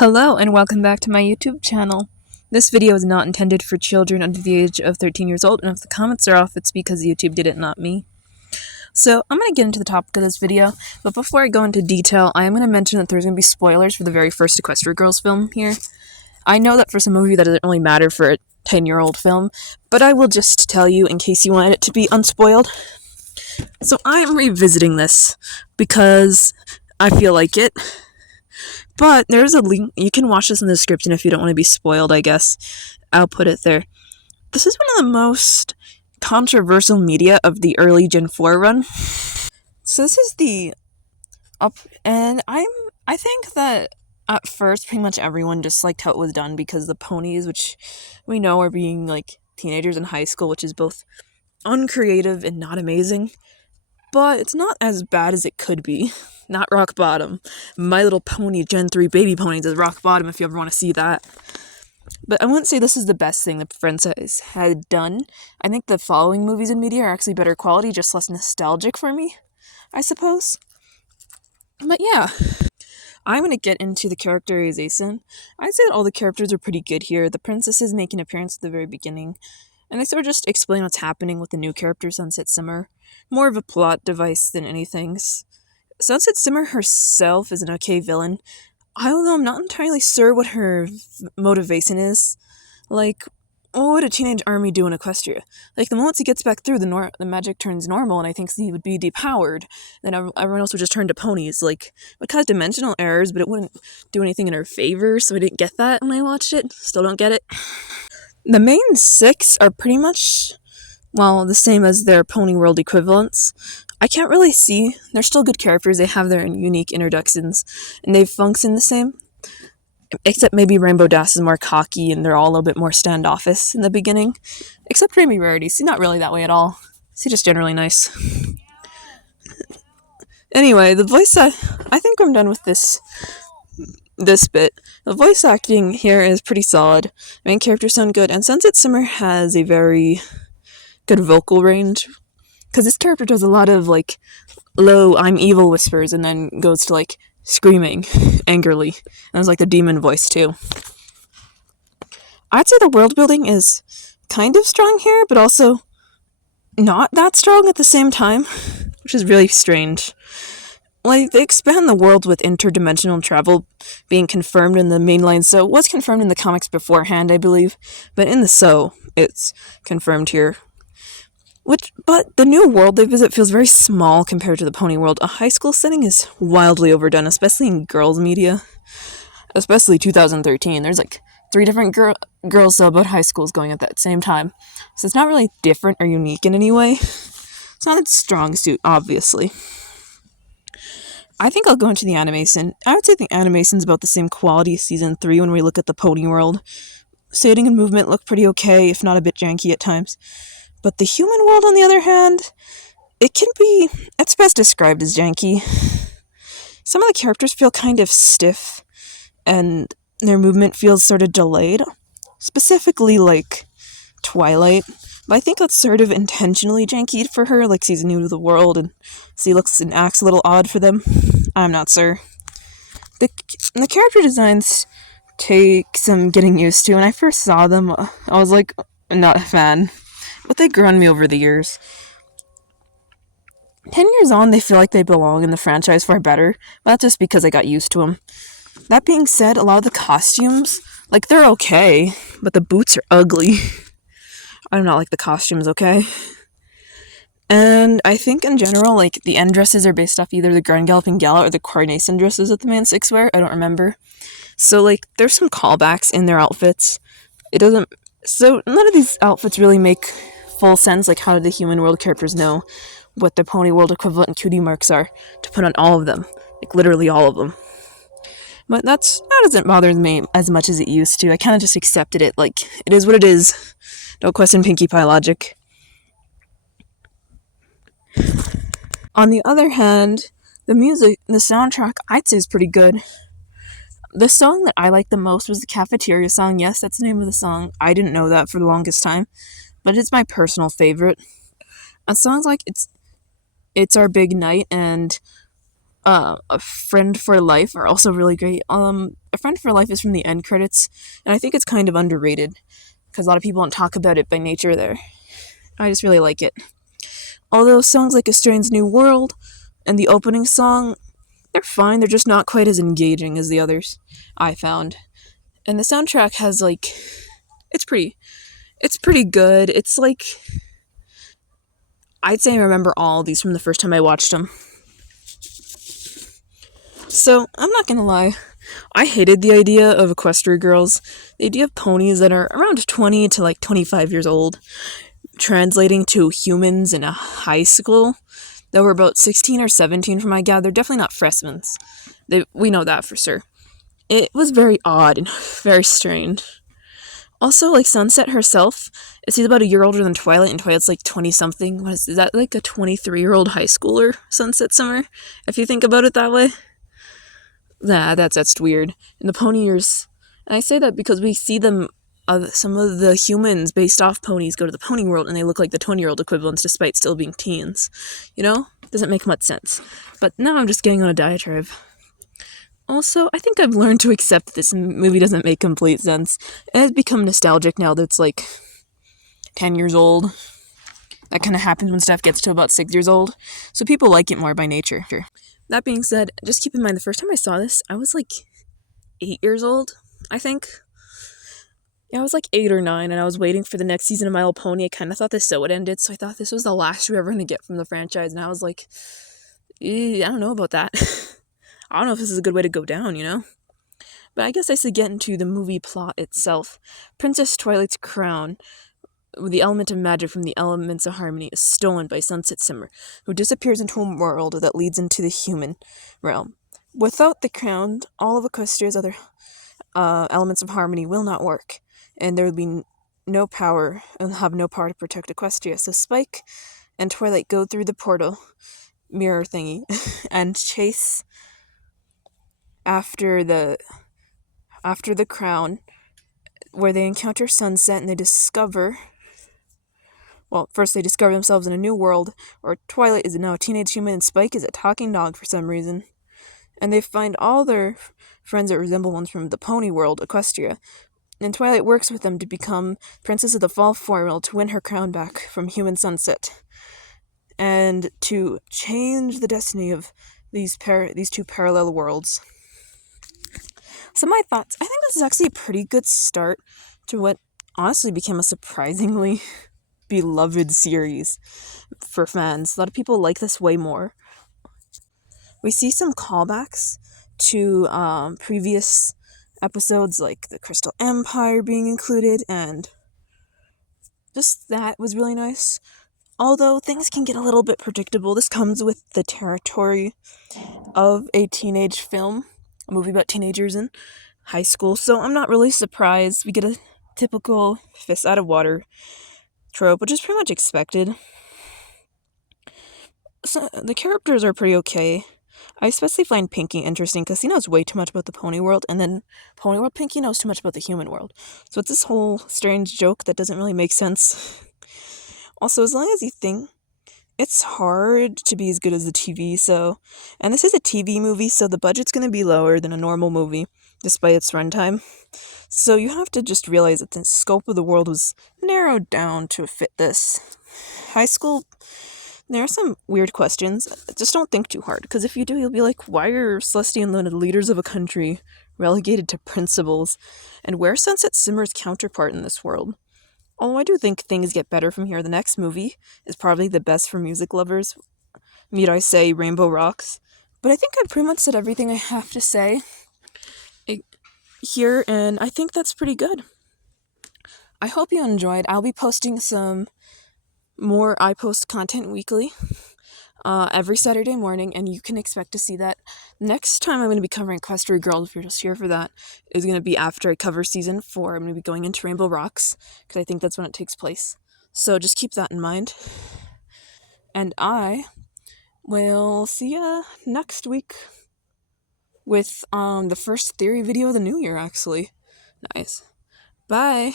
Hello and welcome back to my YouTube channel. This video is not intended for children under the age of 13 years old, and if the comments are off, it's because YouTube did it, not me. So, I'm going to get into the topic of this video, but before I go into detail, I am going to mention that there's going to be spoilers for the very first Equestria Girls film here. I know that for some of you that doesn't really matter for a 10-year-old film, but I will just tell you in case you wanted it to be unspoiled. So, I am revisiting this because I feel like it. But there's a link. You can watch this in the description if you don't want to be spoiled, I guess. I'll put it there. This is one of the most controversial media of the early Gen 4 run. So this is the up, and I think that at first pretty much everyone just liked how it was done because the ponies, which we know are being like teenagers in high school, which is both uncreative and not amazing. But it's not as bad as it could be. Not rock bottom. My Little Pony Gen 3 Baby Ponies is rock bottom if you ever want to see that. But I wouldn't say this is the best thing the franchise had done. I think the following movies and media are actually better quality, just less nostalgic for me, I suppose. But yeah, I'm going to get into the characterization. I'd say that all the characters are pretty good here. The princesses make an appearance at the very beginning, and they sort of just explain what's happening with the new character, Sunset Simmer. More of a plot device than anything. Sunset Simmer herself is an okay villain, although I'm not entirely sure what her motivation is. Like, what would a teenage army do in Equestria? Like, the moment he gets back through, the magic turns normal, and I think he would be depowered. Then everyone else would just turn to ponies. Like, it would cause dimensional errors, but it wouldn't do anything in her favor, so I didn't get that when I watched it. Still don't get it. The main six are pretty much, well, the same as their Pony World equivalents. I can't really see. They're still good characters. They have their unique introductions, and they function the same. Except maybe Rainbow Dash is more cocky, and they're all a little bit more standoffish in the beginning. Except Rainbow Rarity. She's not really that way at all. She's just generally nice. Anyway, the voice I think I'm done with this bit. The voice acting here is pretty solid. Main characters sound good, and Sunset Simmer has a very good vocal range. Because this character does a lot of, like, low, I'm evil whispers, and then goes to, like, screaming angrily. And it's like the demon voice, too. I'd say the world building is kind of strong here, but also not that strong at the same time, which is really strange. Like, they expand the world with interdimensional travel being confirmed in the mainline, so it was confirmed in the comics beforehand, I believe, but in the show, it's confirmed here. But the new world they visit feels very small compared to the Pony World. A high school setting is wildly overdone, especially in girls' media. Especially 2013. There's like 3 different girls show about high schools going at that same time. So it's not really different or unique in any way. It's not its strong suit, obviously. I think I'll go into the animation. I would say the animation's about the same quality as Season 3 when we look at the Pony World. Shading and movement look pretty okay, if not a bit janky at times. But the human world, on the other hand, it's best described as janky. Some of the characters feel kind of stiff, and their movement feels sort of delayed. Specifically, like, Twilight. But I think that's sort of intentionally janky for her, like she's new to the world, and she looks and acts a little odd for them. I'm not sure. The character designs take some getting used to, and I first saw them, I was like, not a fan. But they grew on me over the years. 10 years on, they feel like they belong in the franchise far better, but that's just because I got used to them. That being said, a lot of the costumes, like, they're okay, but the boots are ugly. I do not like the costumes, okay? And I think in general, like, the end dresses are based off either the Grand Galloping Gala or the Coronation dresses that the Man 6 wear. I don't remember. So, like, there's some callbacks in their outfits. So none of these outfits really make full sense. Like, how do the human world characters know what their Pony World equivalent and cutie marks are to put on all of them? Like, literally all of them. But that doesn't bother me as much as it used to. I kind of just accepted it. Like, it is what it is. Don't question Pinkie Pie logic. On the other hand, the soundtrack, I'd say is pretty good. The song that I liked the most was the Cafeteria song. Yes, that's the name of the song. I didn't know that for the longest time, but it's my personal favorite. A song's like It's Our Big Night and A Friend for Life are also really great. A Friend for Life is from the end credits, and I think it's kind of underrated because a lot of people don't talk about it by nature there. I just really like it. Although songs like A Strange New World and the opening song, they're fine, they're just not quite as engaging as the others, I found. And the soundtrack has like it's pretty good. It's like I'd say I remember all these from the first time I watched them. So, I'm not gonna lie, I hated the idea of Equestria Girls. The idea of ponies that are around 20 to like 25 years old, translating to humans in a high school that were about 16 or 17 from my gather. They're definitely not freshmen. We know that for sure. It was very odd and very strange. Also, like Sunset herself, she's about a year older than Twilight, and Twilight's like 20 something. Is that like a 23-year-old high schooler, Sunset Summer? If you think about it that way? Nah, that's weird. In the pony years, and I say that because we see them, some of the humans based off ponies go to the pony world and they look like the 20-year-old equivalents despite still being teens. You know? Doesn't make much sense. But now I'm just getting on a diatribe. Also, I think I've learned to accept this movie doesn't make complete sense. And it's become nostalgic now that it's like 10 years old. That kind of happens when stuff gets to about 6 years old. So people like it more by nature. That being said, just keep in mind the first time I saw this, I was like 8 years old, I think. Yeah, I was like 8 or 9, and I was waiting for the next season of My Little Pony. I kind of thought this show had ended, so I thought this was the last we were ever going to get from the franchise, and I was like, I don't know about that. I don't know if this is a good way to go down, you know? But I guess I should get into the movie plot itself. Princess Twilight's crown, with the element of magic from the elements of harmony, is stolen by Sunset Simmer, who disappears into a world that leads into the human realm. Without the crown, all of Equestria's other elements of harmony will not work, and there will be no power, and have no power to protect Equestria. So Spike and Twilight go through the portal mirror thingy and chase after the crown, where they encounter Sunset and they discover. Well, first they discover themselves in a new world where Twilight is now a teenage human and Spike is a talking dog for some reason. And they find all their friends that resemble ones from the pony world, Equestria. And Twilight works with them to become Princess of the Fall Formula to win her crown back from human Sunset. And to change the destiny of these two parallel worlds. So my thoughts, I think this is actually a pretty good start to what honestly became a surprisingly beloved series for fans. A lot of people like this way more. We see some callbacks to previous episodes, like the Crystal Empire being included, and just that was really nice. Although things can get a little bit predictable, this comes with the territory of a teenage film, a movie about teenagers in high school, so I'm not really surprised. We get a typical fish out of water trope, which is pretty much expected. So the characters are pretty okay. I especially find Pinky interesting because he knows way too much about the pony world, and then pony world Pinky knows too much about the human world. So it's this whole strange joke that doesn't really make sense. Also, as long as you think, it's hard to be as good as the TV, and this is a TV movie, so the budget's going to be lower than a normal movie, despite its runtime. So you have to just realize that the scope of the world was narrowed down to fit this. High school, there are some weird questions. Just don't think too hard, because if you do, you'll be like, why are Celestia and Luna, leaders of a country, relegated to principals? And where's Sunset Simmer's counterpart in this world? Although I do think things get better from here. The next movie is probably the best for music lovers. Need I say Rainbow Rocks? But I think I pretty much said everything I have to say here, and I think that's pretty good. I hope you enjoyed. I'll be posting some more iPost content weekly, every Saturday morning, and you can expect to see that. Next time I'm going to be covering Equestria Girls, if you're just here for that, is going to be after I cover season 4. I'm going to be going into Rainbow Rocks, because I think that's when it takes place. So just keep that in mind. And I will see ya next week with the first theory video of the new year, actually. Nice. Bye!